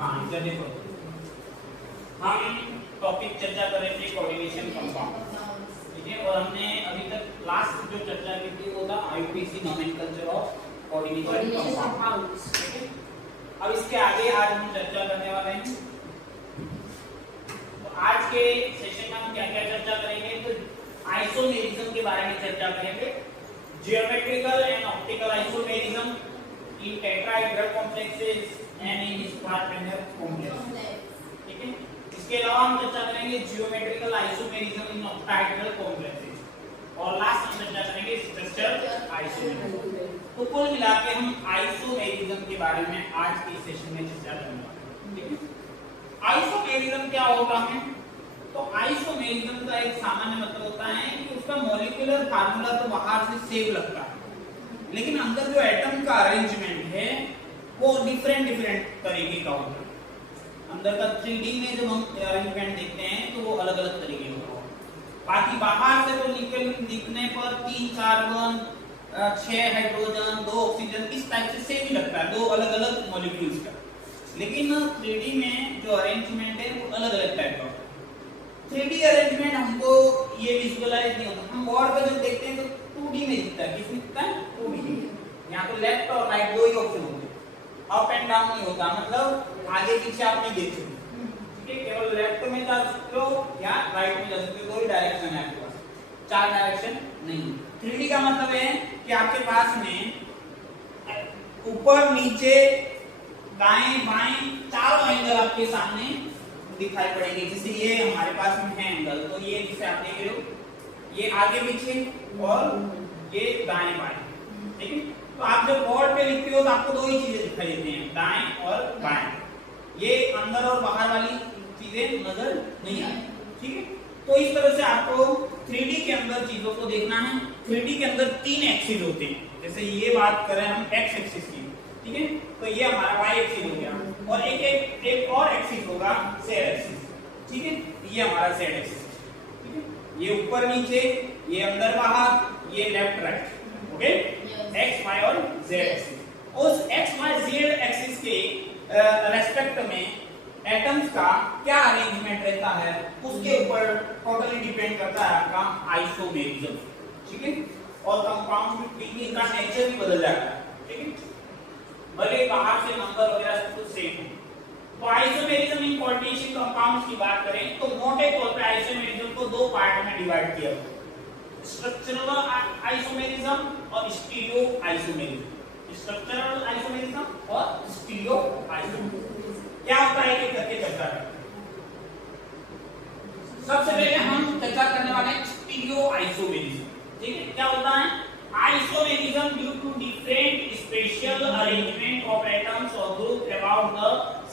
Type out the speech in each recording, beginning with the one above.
हाँ इधर देखो, हम टॉपिक चर्चा कर रहे थे कोऑर्डिनेशन कंपाउंड, ठीक है। और हमने अभी तक लास्ट जो चर्चा की थी वो था IUPAC nomenclature of coordination compounds, ठीक है। अब इसके आगे आज हम चर्चा करने वाले हैं। तो आज के सेशन में हम क्या क्या चर्चा करेंगे, तो आइसोमेरिज्म के बारे में चर्चा करेंगे, geometrical and optical isomerism in tetrahedral complexes and in स्क्वाड्रेनल कॉम्प्लेक्स, ठीक है। इसके अलावा हम चर्चा करेंगे geometrical isomerism in octahedral complexes, और लास्ट हम चर्चा करेंगे स्ट्रक्चरल आइसोमेरिज्म। तो कुल मिलाकर हम आइसोमेरिज्म के बारे में आज के सेशन में चर्चा करने वाले हैं, ठीक है। आइसोमेरिज्म क्या होता है, तो आइसोमेरिज्म का एक सामान्य मतलब होता है कि उसका मॉलिक्यूलर फार्मूला तो बाहर से सेम लगता है, लेकिन अंदर जो एटम का अरेंजमेंट है वो डिफरेंट तरीके का होता है। अंदर का 3D में जब हम अरेंजमेंट देखते हैं तो वो अलग अलग तरीके का होता है। बाकी बाहर से तो दिखने पर 3 कार्बन 6 हाइड्रोजन 2 ऑक्सीजन इस टाइप से सेम ही लगता है, दो अलग अलग मॉलिक्यूल्स का, लेकिन 3D में जो अरेंजमेंट है वो अलग अलग टाइप का होता है। 3D अरेंजमेंट हमको ये विजुअलाइज नहीं होता, हम बोर्ड पे जब देखते हैं तो 2D में दिखता है। किसमें दिखता है? 2D में। यहाँ तो लेफ्ट और राइट दो ही ऑप्शन होते हैं, अप एंड डाउन नहीं होता, मतलब आगे पीछे आप नहीं देख सकते, ठीक है। केवल लेफ्ट में जा सकते हो या राइट में जा सकते हो, दो ही डायरेक्शन है आपके पास, 4 डायरेक्शन नहीं। 3D का मतलब है कि आपके पास में ऊपर नीचे दाएं बाएं चारों एंगल आपके सामने दिखाई पड़ेंगे। जैसे ये हमारे पास में है एंगल, तो ये जिसे आप देख रहे हो ये आगे पीछे और ये दाएं बाएं, ठीक है। तो आप जब बोर्ड पे लिखते हो तो आपको दो ही चीजें दिखाई देती हैं, दाएं और बाएं। ये अंदर और बाहर वाली चीजें नजर नहीं आती, ठीक है। तो इस तरह से आपको 3D के अंदर चीजों को देखना है। 3D के अंदर 3 एक्सिस होते हैं, जैसे ये बात करें हम एक्स एक्सिस की, ठीक है, तो ये हमारा वाई एक्सिस हो गया, और एक और एक्सिस होगा जेड एक्सिस, ठीक है, ये हमारा जेड एक्सिस, ठीक है। ये ऊपर नीचे, ये अंदर बाहर, ये left right, okay, X Y और जेड एक्सिस। उस एक्स वाई जेड एक्सिस के रेस्पेक्ट में एटम्स का क्या अरेंजमेंट रहता है उसके ऊपर टोटली डिपेंड करता है आपका आइसोमेरिज्म, ठीक है। और कंपाउंड में का नेचर भी बदल जाता है, ठीक है, भले बाहर से नंबर वगैरह सब कुछ सेम है। तो आइसोमेरिज्म इन कोऑर्डिनेशन कंपाउंड्स की बात करें तो मोटे तौर पे आइसोमेरिज्म को 2 पार्ट में डिवाइड किया गया है, स्ट्रक्चरल आइसोमेरिज्म और स्टीरियो आइसोमेरिज्म। स्ट्रक्चरल आइसोमेरिज्म और स्टीरियो आइसोमेरिज्म क्या होता है, एक करके चर्चा करते हैं। सबसे पहले हम चर्चा करने वाले हैं स्टीरियो आइसोमेरिज्म, ठीक है। क्या होता है? Isomerism due to different spatial arrangement of atoms और group about the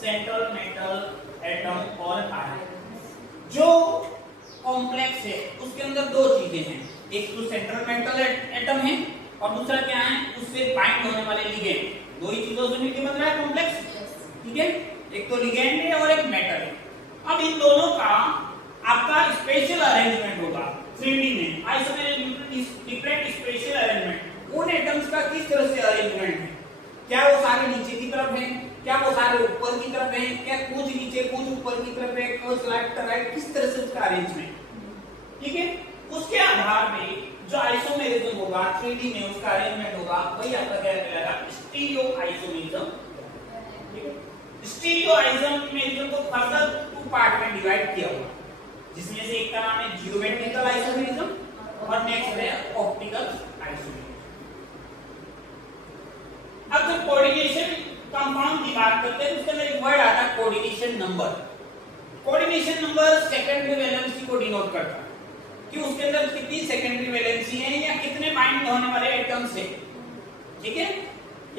central metal atom और आयन। जो कॉम्प्लेक्स है उसके अंदर दो चीजें हैं, एक तो सेंट्रल मेटल एटम है और दूसरा क्या है, उससे बाइंड होने वाले लिगेंड। दो ही चीजों से मिलकर बन रहा है कॉम्प्लेक्स, ठीक है, एक तो लिगेंड है और एक मेटल है। अब इन दोनों का आपका स्पेशल अरेंजमेंट होगा 3D में, आइसोमेरिज्म डिफरेंट स्पेशल अरेंजमेंट। उन एटम्स का किस तरह से अरेंजमेंट है, क्या वो सारे नीचे की तरफ हैं, क्या वो सारे ऊपर की तरफ हैं, क्या कुछ नीचे कुछ ऊपर की तरफ है, कुछ लेफ्ट राइट, किस तरह से उसका अरेंजमेंट, ठीक है। उसके आधार पे जो आइसोमेरिज्म होगा 3D में उसका अरेंजमेंट होगा, वही आपका क्या कहलाएगा, स्टीरियो आइसोमेरिज्म, ठीक है। स्टीरियो आइसोमेरिज्म को फर्दर 2 पार्ट में डिवाइड किया हुआ, जिसमें से एक का नाम है जियोमेट्रिकल आइसोमेरिज्म और नेक्स्ट है ऑप्टिकल आइसोमेरिज्म। अब जब कोऑर्डिनेशन कंपाउंड की बात करते हैं तो उसके अंदर एक वर्ड आता है coordination number. Coordination number secondary valency को डिनोट करता है कि उसके अंदर कितनी सेकेंडरी वैलेंसी है या कितने बाइंड होने वाले एटम्स है, ठीक है,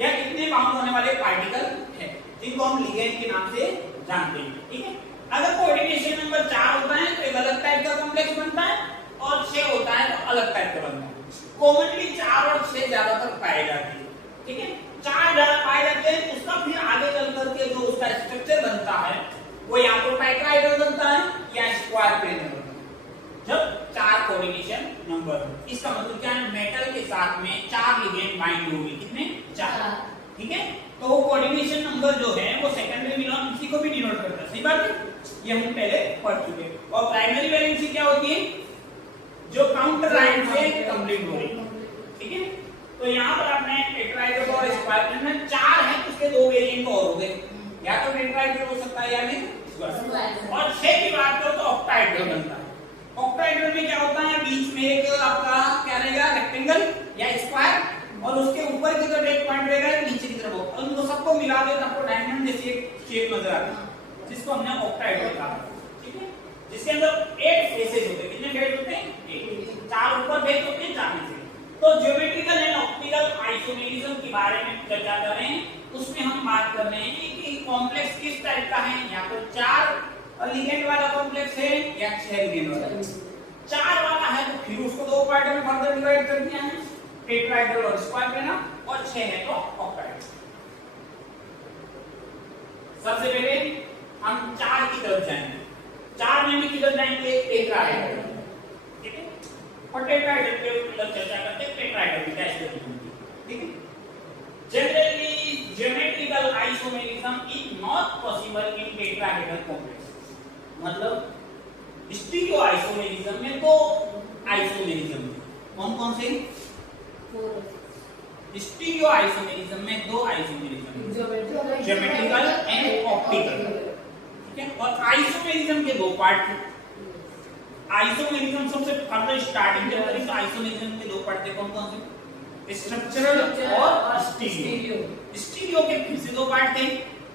या कितने बाउंड होने वाले पार्टिकल है, जिनको हम लिगेंड के नाम से जानते हैं, ठीक है। अगर कोऑर्डिनेशन नंबर 4 होता है तो एक अलग टाइप का कॉम्प्लेक्स बनता है, और 6 होता है तो अलग टाइप का बनता है। कॉमनली 4 और 6 ज्यादातर पाए जाते हैं, ठीक है। 4 ज्यादा पाए जाते हैं, उसका फिर आगे चल करके जो उसका स्ट्रक्चर बनता है वो या तो टेट्राहेड्रल बनता है या स्क्वाड्रेनल बनता है जब 4 कोऑर्डिनेशन नंबर। इसका मतलब क्या है, मेटल के साथ में 4 लिगेंड बाइंड होंगे, कितने, 4, ठीक है। तो वो कोऑर्डिनेशन नंबर जो है वो सेकेंडरी बिलोंग, किसी को भी सही बात है, ये हम पहले पढ़ चुके हैं। और प्राइमरी वैलेंसी क्या होती है, जो काउंटर लाइन से कंप्लीट हो रही है, ठीक है। तो यहाँ पर आपने टेट्राहेड्रल और स्क्वायर में 4 है, उसके 2 वेरिएंट और हो गए, या तो टेट्राहेड्रल हो सकता है या फिर स्क्वायर। और 6 की बात करो तो ऑक्टाहेड्रल बनता है। ऑक्टाहेड्रल में क्या होता है, बीच में एक आपका क्या रहेगा, रेक्टेंगल या स्क्वायर, और उसके ऊपर की तरफ एक पॉइंट रहेगा, नीचे की तरफ, और उनको सबको मिला दो तो आपको डायमंड जैसी एक शेप नजर आती है, जिसको हमने ऑक्टाहेड्रल कहा, ठीक है। जिसके अंदर 8 फेसेस होते हैं, कितने फेस होते हैं, 8, 4 ऊपर फेस होते हैं, 4 नीचे। तो ज्योमेट्रिकल एंड ऑप्टिकल आइसोमेरिज्म के बारे में चर्चा कर रहे हैं। उसमें हम बात कर रहे हैं कि कॉम्प्लेक्स किस टाइप का है, या तो 4 लिगेंड वाला कॉम्प्लेक्स है या 6 लिगेंड वाला। 4 वाला है तो फिर उसको 2 पार्ट में फर्दर डिवाइड कर दिया है, टेट्राहेड्रल और स्क्वायर लेना, और 6 है तो ऑक्टाहेड्रल। सबसे पहले हम 4 की तरफ जाएंगे। 4 में भी किधर जाएंगे, टेट्राहेड्रल, ठीक है। और टेट्राहेड्रल के ऊपर चर्चा करते हैं, टेट्राहेड्रल क्या है, ठीक है। Generally geometrical isomerism is not possible in tetrahedral complex. मतलब स्टीरियो आइसोमेरिज्म में 2 आइसोमेरिज्म, कौन कौन से, स्टीरियो आइसोमेरिज्म में 2 आइसोमेरिज्म, ज्योमेट्रिकल एंड ऑप्टिकल, ठीक है। और आइसोमेरिज्म के 2 पार्ट। आइसोमेरिज्म सबसे फर्दर स्टार्टिंग जब करें तो आइसोमेरिज्म के 2 पार्ट थे, कौन कौन से, स्ट्रक्चरल और स्टीरियो। स्टीरियो के फिर से 2 पार्ट थे,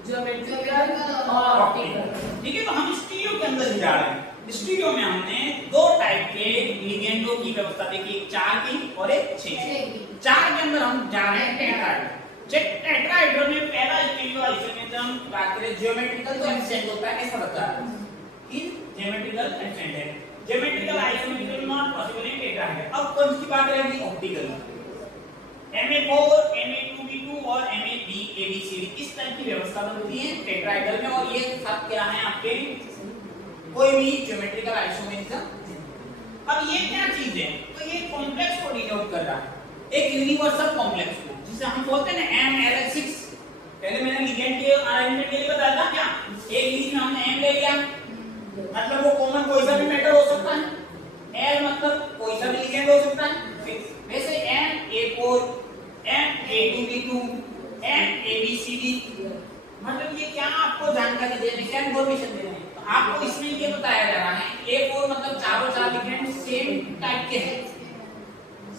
ज्योमेट्रिकल और ऑप्टिकल, ठीक है। तो हम स्टीरियो के अंदर ही जा रहे हैं। स्टीरियो में हमने 2 टाइप के लिगेंडों की व्यवस्था देखी, एक 4 की और एक 6 की। 4 के अंदर हम जा रहे हैं टेट्राहेड्रल। टेट्राहेड्रल में पहला स्टीरियो आइसोमेरिज्म बात करें, ज्योमेट्रिकल तो एक्सटेंड होता है, ऐसा बता रहा है कि ज्योमेट्रिकल एक्सटेंड है। Geometrical isomerism not possible in tetrahedral. अब कौन सी बात रहेगी, ऑप्टिकल। Ma4, Ma2b2 और Ma3abcd इस तरह की व्यवस्था बनती है टेट्राहेड्रल में। और ये सब क्या है आपके, कोई भी ज्योमेट्रिकल आइसोमेरिज्म। अब ये क्या चीज है, तो ये कॉम्प्लेक्स को डिनोट कर रहा है, एक यूनिवर्सल कॉम्प्लेक्स को, जिसे हम बोलते हैं ना MLH6। पहले मैंने लिगेंड के अरेंजमेंट के लिए बताया था, क्या एक बीच में हमने M ले लिया, मतलब वो कॉमन कोई सा भी मेटल हो सकता है, L मतलब कोई सा भी लिगेंड हो सकता है। वैसे Ma4, Ma2b2, MABCD, मतलब ये क्या आपको जानकारी दे रहे हैं, क्या इन्फॉर्मेशन दे रहे हैं। तो आपको इसमें ये बताया जा रहा है A4 मतलब चारों 4 लिगेंड सेम टाइप के हैं,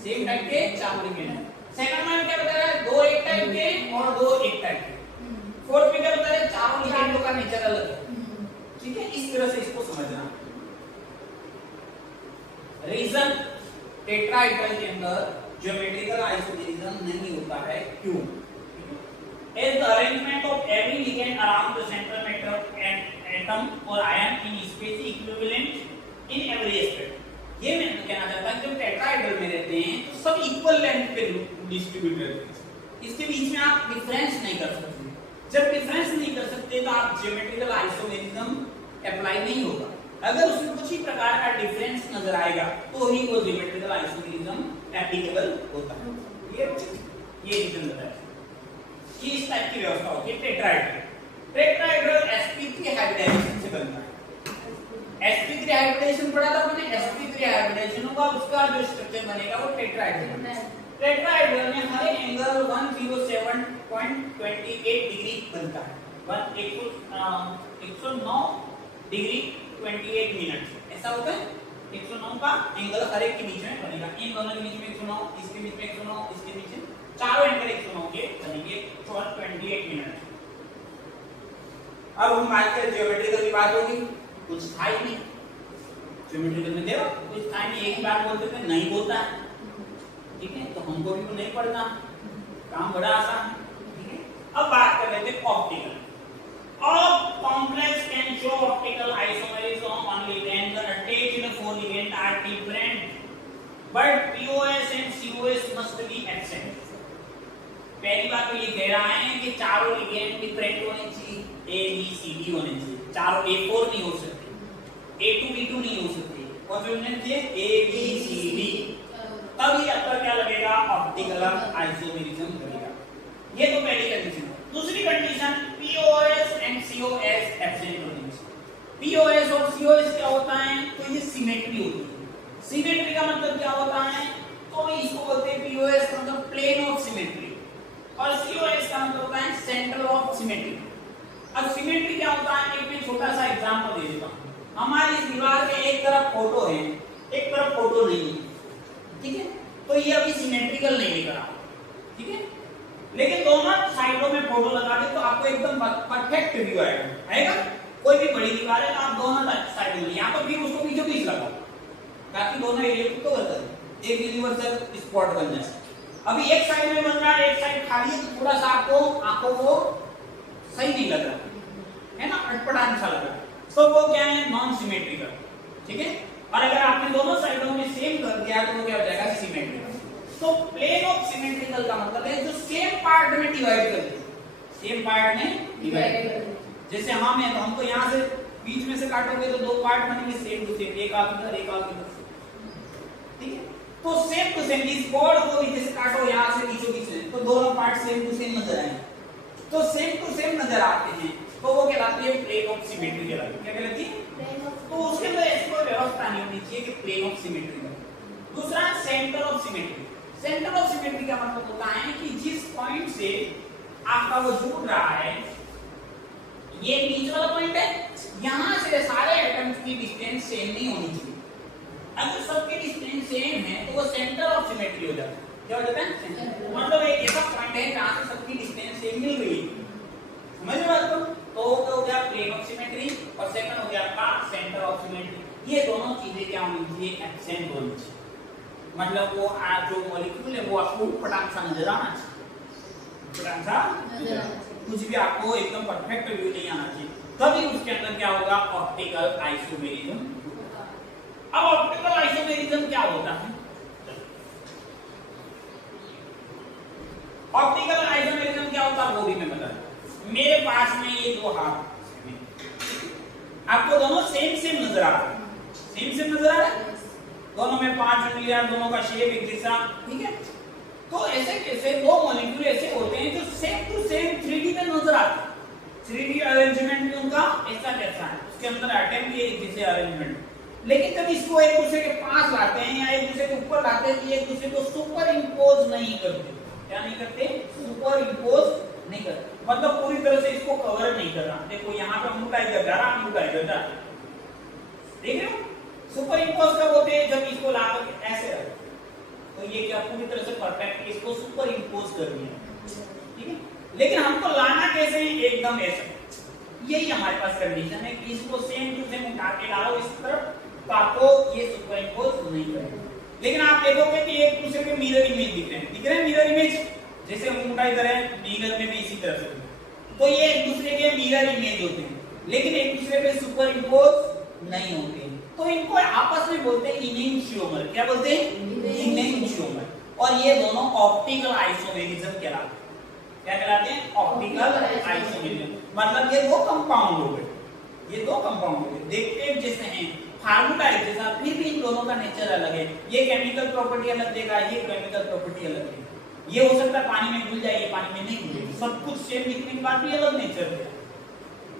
सेम टाइप के 4 लिगेंड हैं। सेकंड में क्या बता रहा है, 2 एक टाइप के और 2 एक टाइप के। फोर्थ में क्या बता रहा है, चारों लिगेंडों का नेचर अलग है, ठीक है। इस तरह से इसको समझना। रीजन टेट्राहेड्रल के अंदर ज्योमेट्रिकल आइसोमेरिज्म नहीं होता है, क्यों? As the arrangement of every ligand around the central matter and atom or ion in space equivalent in every aspect। ये मैं कहना चाहता हूं, जब टेट्राहेड्रल में रहते हैं तो सब इक्वल लेंथ पे डिस्ट्रीब्यूट रहते हैं, इसके बीच में आप डिफरेंस नहीं कर सकते। जब डिफरेंस नहीं कर सकते तो आप ज्योमेट्रिकल आइसोमेरिज्म अप्लाई नहीं होगा। अगर उसमें कुछ ही प्रकार का डिफरेंस नजर आएगा तो ही वो ज्योमेट्रिकल आइसोमेरिज्म एप्लीकेबल होता है। ये रीजन बताया कि इस टाइप की व्यवस्था होती है टेट्राहेड्रल। टेट्राहेड्रल sp3 हाइब्रिडाइजेशन से बनता है। sp3 हाइब्रिडाइजेशन पढ़ा था हमने, sp3 हाइब्रिडाइजेशन होगा, उसका जो स्ट्रक्चर बनेगा वो टेट्राहेड्रल। टेट्राहेड्रल में हर एंगल 107.28 डिग्री बनता है, 109 डिग्री 28 मिनट ऐसा होता है। 109 का एंगल हर एक के बीच में बनेगा, इन दोनों के बीच में 109, इसके बीच में 109, इसके बीच में चारों एंगल 109 के बनेंगे 28 मिनट। अब हम बात करें ज्योमेट्रिकल की बात होगी, कुछ था ही नहीं ज्योमेट्रिकल में, देखो कुछ था नहीं, एक ही बात बोलते थे, नहीं बोलता है, ठीक है। तो हमको भी नहीं पढ़ना, काम बड़ा आसान है, ठीक है। अब बात कर लेते हैं optical. All complex can show optical isomerism only when the attached 4 ligands are different, but POS and COS must be absent। पहली बात तो ये कह रहा है कि चारों लिगेंड डिफरेंट होने चाहिए, ABCD होने चाहिए, चारों A4 नहीं हो सकते, A2B2 नहीं हो सकते, और जो होने चाहिए ABCD। तब ये आपका क्या लगेगा, ऑप्टिकल आइसोमेरिज्म लगेगा। ये तो पहली कंडीशन। दूसरी condition POS and COS absent होने चाहिए। पीओएस और सीओएस क्या होता है? तो ये सिमेट्री होती है। सिमेट्री का मतलब क्या होता है? तो इसको बोलते हैं पीओएस का मतलब प्लेन ऑफ सिमेट्री, और सीओएस का मतलब होता है सेंटर ऑफ सिमेट्री। अब सिमेट्री क्या होता है? एक मैं छोटा सा एग्जांपल दे देता हूं। हमारी इस दीवार के एक तरफ फोटो है, एक तरफ फोटो नहीं है, ठीक है? तो ये अभी सिमेट्रिकल नहीं दिख रहा, ठीक है? लेकिन दोनों साइडों में फोटो लगा दे तो आपको एकदम परफेक्ट व्यू आएगा। कोई भी बड़ी दीवार है तो आप दोनों साइड में यहाँ पर फिर उसको बीचों बीच लगाओ ताकि दोनों एरिया को कवर करे, एक यूनिवर्सल स्पॉट बन जाए। अभी एक साइड में बन रहा है, एक साइड खाली है, तो थोड़ा सा आपको आंखों को सही नहीं लग रहा है ना, अटपटान सा लग रहा है, तो वो क्या है? नॉन सिमेट्रिकल, ठीक है? और अगर आपने दोनों साइडों में सेम कर दिया तो वो क्या हो जाएगा? सिमेट्रिकल। तो प्लेन ऑफ सिमेट्रिकल का मतलब है जो सेम पार्ट में डिवाइड कर दे, सेम पार्ट में डिवाइड कर दे। जैसे हम है तो हमको यहाँ से बीच में से काटोगे तो दो पार्ट बनेंगे सेम टू सेम, एक आंख इधर एक आंख इधर, ठीक है? तो सेम टू सेम इस बॉर्ड को भी जैसे काटो यहाँ से बीचों बीच में तो दोनों पार्ट सेम टू सेम नजर आएंगे। तो सेम टू सेम नजर आते हैं तो वो कहलाती है प्लेन ऑफ सिमेट्री कहलाती है। क्या कहलाती है? तो उसके अंदर ऐसी कोई व्यवस्था नहीं होनी चाहिए कि प्लेन ऑफ सिमेट्री का। दूसरा centre of symmetry. Centre of symmetry का मतलब होता है कि जिस पॉइंट से आपका वो जुड़ रहा है, ये बीच वाला पॉइंट है, यहां से सारे एटम्स की डिस्टेंस सेम नहीं होनी चाहिए। अगर सबकी डिस्टेंस सेम है तो वो सेंटर ऑफ सिमेट्री हो जाता है। क्या हो जाता है? मतलब एक ऐसा पॉइंट है जहां से सबकी डिस्टेंस सेम मिल रही है, समझ रहे हो? तो हो गया प्लेन ऑफ सिमेट्री और सेकंड हो गया आपका सेंटर ऑफ सिमेट्री। ये दोनों चीजें क्या होनी चाहिए? एब्सेंट होनी चाहिए। मतलब वो जो मॉलिक्यूल है वो आपको पटांग सा नजर आना चाहिए, पटांग सा नजर आना चाहिए, कुछ भी आपको एकदम परफेक्ट व्यू नहीं आना चाहिए। तभी उसके अंदर क्या होगा? Optical isomerism. अब ऑप्टिकल आइसोमेरिज्म क्या होता है? ऑप्टिकल आइसोमेरिज्म क्या होता है वो भी मैं बता दूं। मेरे पास में ये दो हाथ, आपको दोनों सेम सेम नजर आ रहा है, सेम सेम नजर आ रहा है, दोनों में 5 उंगलियां, दोनों का शेप एक जैसा, ठीक है? तो ऐसे कैसे दो मॉलिक्यूल ऐसे होते हैं जो सेम टू सेम 3D में नजर आते हैं। 3D अरेंजमेंट भी उनका ऐसा कैसा है, उसके अंदर एटम भी एक जैसे अरेंजमेंट, लेकिन जब इसको एक दूसरे के पास लाते हैं या एक दूसरे के ऊपर लाते हैं तो एक दूसरे को सुपर इंपोज नहीं करते। क्या नहीं करते? सुपर इंपोज नहीं करते, मतलब पूरी तरह से इसको कवर नहीं कर रहा। देखो यहाँ पे अंगूठा इधर जा रहा, अंगूठा इधर जा रहा, देख रहे हो? सुपर इंपोज कब होते हैं? जब इसको ला करके ऐसे रख, तो ये क्या पूरी तरह से परफेक्ट इसको सुपर इंपोज कर दिया, ठीक है? लेकिन हमको लाना कैसे है? एकदम ऐसे। यही हमारे पास कंडीशन है कि इसको सेम टू सेम उठा के लाओ इस तरफ तो आपको ये सुपर इंपोज नहीं करेगा। लेकिन आप देखोगे कि एक दूसरे के मिरर इमेज दिख रहे हैं, दिख रहे हैं मिरर इमेज, जैसे अंगूठा इधर है, मिरर में भी इसी तरह से, तो ये एक दूसरे के मिरर इमेज होते हैं, लेकिन एक दूसरे पे सुपर इंपोज नहीं होते। तो इनको आपस में बोलते हैं इनेंशियोमर। क्या बोलते हैं? इनेंशियोमर। और ये दोनों ऑप्टिकल आइसोमेरिज्म कहलाते हैं। क्या कहलाते हैं? Optical isomerism. मतलब ये दो कंपाउंड हो गए, ये दो कंपाउंड हो गए, देखते जैसे हैं, फार्मूला एक जैसा, फिर भी इन दोनों का नेचर अलग है। ये केमिकल प्रॉपर्टी अलग देगा, ये केमिकल प्रॉपर्टी अलग है। ये हो सकता है पानी में घुल जाए, ये पानी में नहीं घुलेगी, सब कुछ सेम दिखने के बाद भी अलग नेचर है,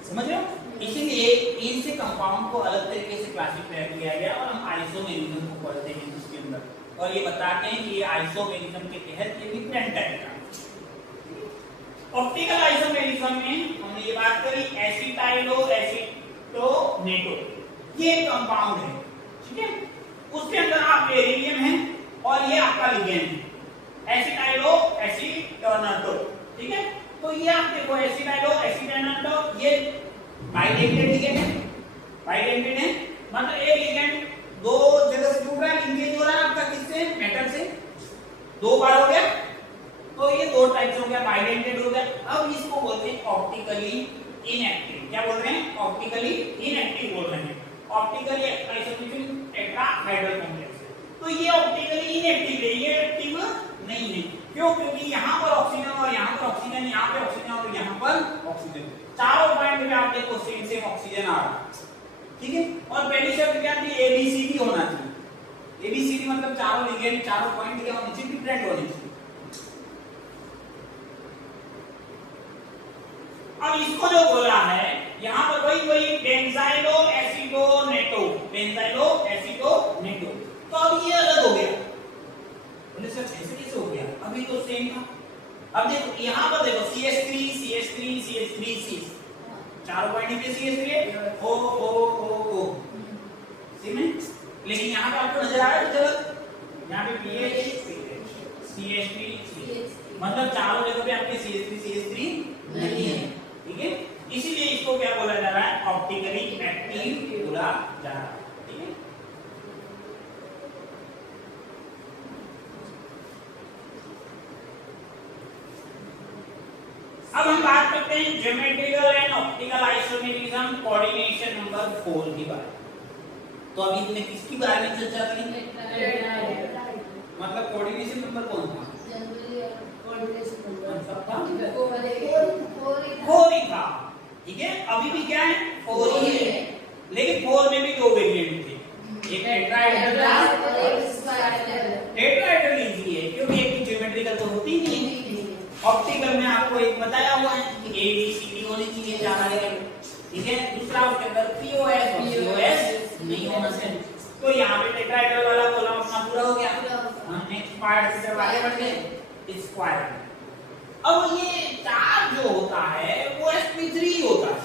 समझ रहे हो? इसीलिए इनसे कंपाउंड को अलग तरीके से क्लासिफाई किया गया और हम आइसोमेरिज्म को पढ़ते हैं इसके अंदर, और ये बताते हैं कि ये आइसोमेरिज्म के तहत ये डिफरेंट टाइप का। ऑप्टिकल आइसोमेरिज्म में हमने ये बात करी एसिटाइलो एसीटोनेटो, ये कंपाउंड है, ठीक है? उसके अंदर आप बेरिलियम है और ये आपका लिगेंड है, एसिटाइलो एसीटोनेटो, ठीक है? तो ये आप देखो एसिटाइलो एसीटोनेटो ये बाइडेंटेड लिगेंड है, बाइडेंटेड है, मतलब एक लिगेंड दो जगह से जुड़ रहा है, लिंकेज हो रहा है आपका किससे? मेटल से, दो बार हो गया, तो ये दो टाइप्स हो गया, बाइडेंटेड हो गया। अब इसको बोलते हैं ऑप्टिकली इनएक्टिव। क्या बोल रहे हैं? ऑप्टिकली इनएक्टिव बोल रहे हैं। ऑप्टिकली आइसोमेरिज्म टेट्राहाइड्रल कॉम्प्लेक्स, तो ये ऑप्टिकली इनएक्टिव है, ये एक्टिव नहीं है। क्यों? क्योंकि यहाँ पर ऑक्सीजन और यहाँ पर ऑक्सीजन, यहाँ पे ऑक्सीजन और यहाँ पर ऑक्सीजन, चारों पॉइंट में आप देखो सेम सेम ऑक्सीजन आ रहा है, ठीक है? और पहली शर्त क्या थी? एबीसीडी होना चाहिए। एबीसीडी मतलब चारों लिगेंड, चारों पॉइंट क्या होने चाहिए? डिफरेंट होने चाहिए। अब इसको जो बोला है यहाँ पर वही बेंजाइलो अब देखो यहाँ पर देखो CH3 CH3 CH3 CH चारों पॉइंट पे CH3 है, O O O O सही में। लेकिन यहाँ पे आपको नजर आ रहा है चलो यहाँ पे PH CH3 मतलब चारों जगह पे आपके CH3 नहीं है, ठीक है। इसीलिए इसको क्या बोला जा रहा है, ऑप्टिकली एक्टिव बोला जा रहा है, ठीक है। अब हम बात करते हैं geometrical and optical isomerism coordination number 4 की बात। तो अभी हमने किसकी बारे में चर्चा की, मतलब कोऑर्डिनेशन नंबर कौन था, फोर ही था, ठीक है। अभी भी क्या है, 4 ही है, लेकिन 4 में भी दो वेरिएंट थे, एक टेट्राहेड्रल था, टेट्राहेड्रल इजी है क्योंकि एक ज्योमेट्रिकल तो होती ही नहीं। ऑप्टिकल में आपको एक बताया हुआ है कि ABCD होनी चाहिए चार आगे, ठीक है। दूसरा उसके अंदर POS और COS नहीं होना चाहिए। तो यहाँ पे टेट्राहेड्रल वाला कॉलम अपना पूरा हो गया। हम नेक्स्ट पार्ट की तरफ आगे बढ़ते हैं, स्क्वायर। अब ये चार जो होता है वो sp3 होता है,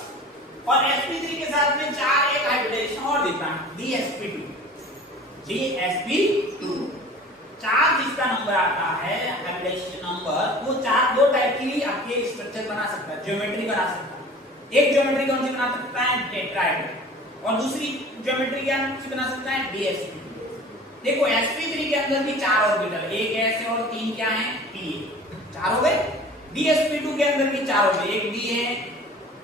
और sp3 के साथ में चार एक हाइब्रिडाइजेशन और देता है dsp2 चार जिसका नंबर आता है हाइब्रिडाइजेशन नंबर, वो चार दो टाइप की आपके स्ट्रक्चर बना सकता है, ज्योमेट्री बना सकता है। एक ज्योमेट्री कौन सी बना सकता है, टेट्राहेड्रल, और दूसरी ज्योमेट्री क्या बना सकता है, dsp। देखो sp3 के अंदर भी चार ऑर्बिटल, एक s है और तीन क्या है, p, चार हो गए। dsp2 के अंदर भी चार हो गए, एक d है,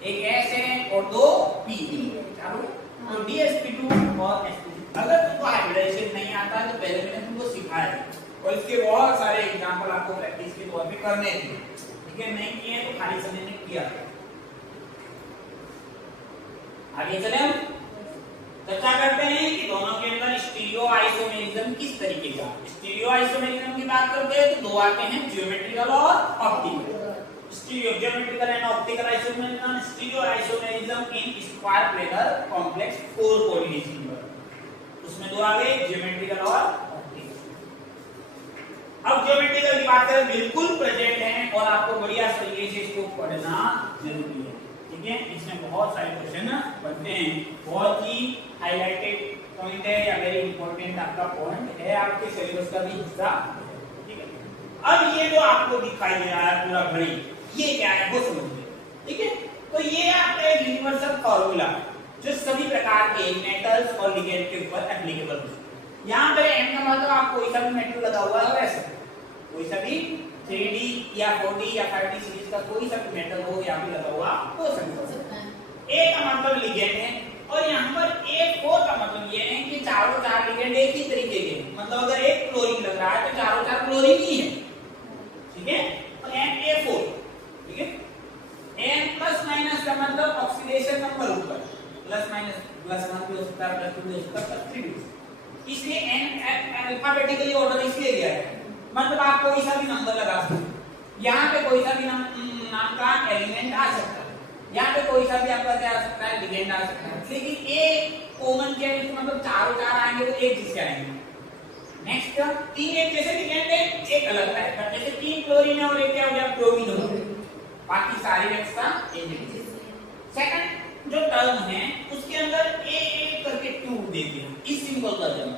एक s है और दो p, चार हो गए। तो dsp2 और sp3। अगर तुमको हाइब्रिडाइजेशन नहीं आता तो पहले मैंने तुमको सिखाया है, और इसके बहुत सारे एग्जांपल आपको प्रैक्टिस के तौर पे करने थे, ठीक है। नहीं किए तो खाली समय में किया। आगे चले हम चर्चा करते हैं कि दोनों के अंदर स्टीरियो आइसोमेरिज्म किस तरीके का। स्टीरियो आइसोमेरिज्म की बात करते हैं तो दो आते हैं, ज्योमेट्रिकल और optical. Stereo geometrical and optical isomerism, stereo isomerism in square planar complex 4 coordinate number, उसमें दो आ गए, ज्योमेट्रिकल और ऑप्टिकल। अब ज्योमेट्रिकल की बात करें बिल्कुल प्रेजेंट है और आपको बढ़िया तरीके से इसको पढ़ना जरूरी है, ठीक है। इसमें बहुत सारे क्वेश्चन बनते हैं, बहुत ही हाईलाइटेड पॉइंट है या वेरी इंपॉर्टेंट आपका पॉइंट है, आपके सिलेबस का भी हिस्सा, ठीक है। अब ये जो आपको दिखाई दे रहा है पूरा घड़ी, ये क्या है वो समझिए, ठीक है। तो ये आपका एक यूनिवर्सल फॉर्मूला जो सभी प्रकार के मेटल्स और लिगेंड के ऊपर एप्लीकेबल है। यहाँ पे एन का मतलब आप कोई सा भी मेटल लगा हुआ है वैसे, कोई सा भी 3D या 4D या 5D सीरीज का कोई सा भी मेटल हो यहाँ पे लगा हुआ हो सकता है। ए का मतलब लिगेंड है, और यहाँ पर A4 का मतलब ये है कि चारों चार लिगेंड एक ही तरीके के, मतलब अगर एक क्लोरीन लग रहा है तो चारों चार क्लोरीन ही है, ठीक है। तो Na4, ठीक है। N प्लस माइनस का मतलब ऑक्सीडेशन नंबर ऊपर, प्लस माइनस +1 भी हो सकता है, +2 भी हो सकता है, +3 भी हो सकता है। इसलिए N अल्फाबेटिकली ऑर्डर इसलिए दिया है, मतलब आप कोई सा भी नंबर लगा सकते हैं। यहाँ पे कोई सा भी नाम का एलिमेंट आ सकता है, यहाँ पे कोई सा भी आपका क्या आ सकता है, लिगेंड आ सकता है, लेकिन एक कॉमन क्या है, मतलब चारों चार आएंगे तो एक जिससे आएंगे। नेक्स्ट तीन एक जैसे लिगेंड है, एक अलग टाइप का, जैसे 3 क्लोरीन है और एक क्या हो गया, ब्रोमीन हो गया, बाकी सारे एक्स्ट्रा एक। सेकंड जो टर्म है उसके अंदर A करके 2 दे दिया, इस सिंबल का जब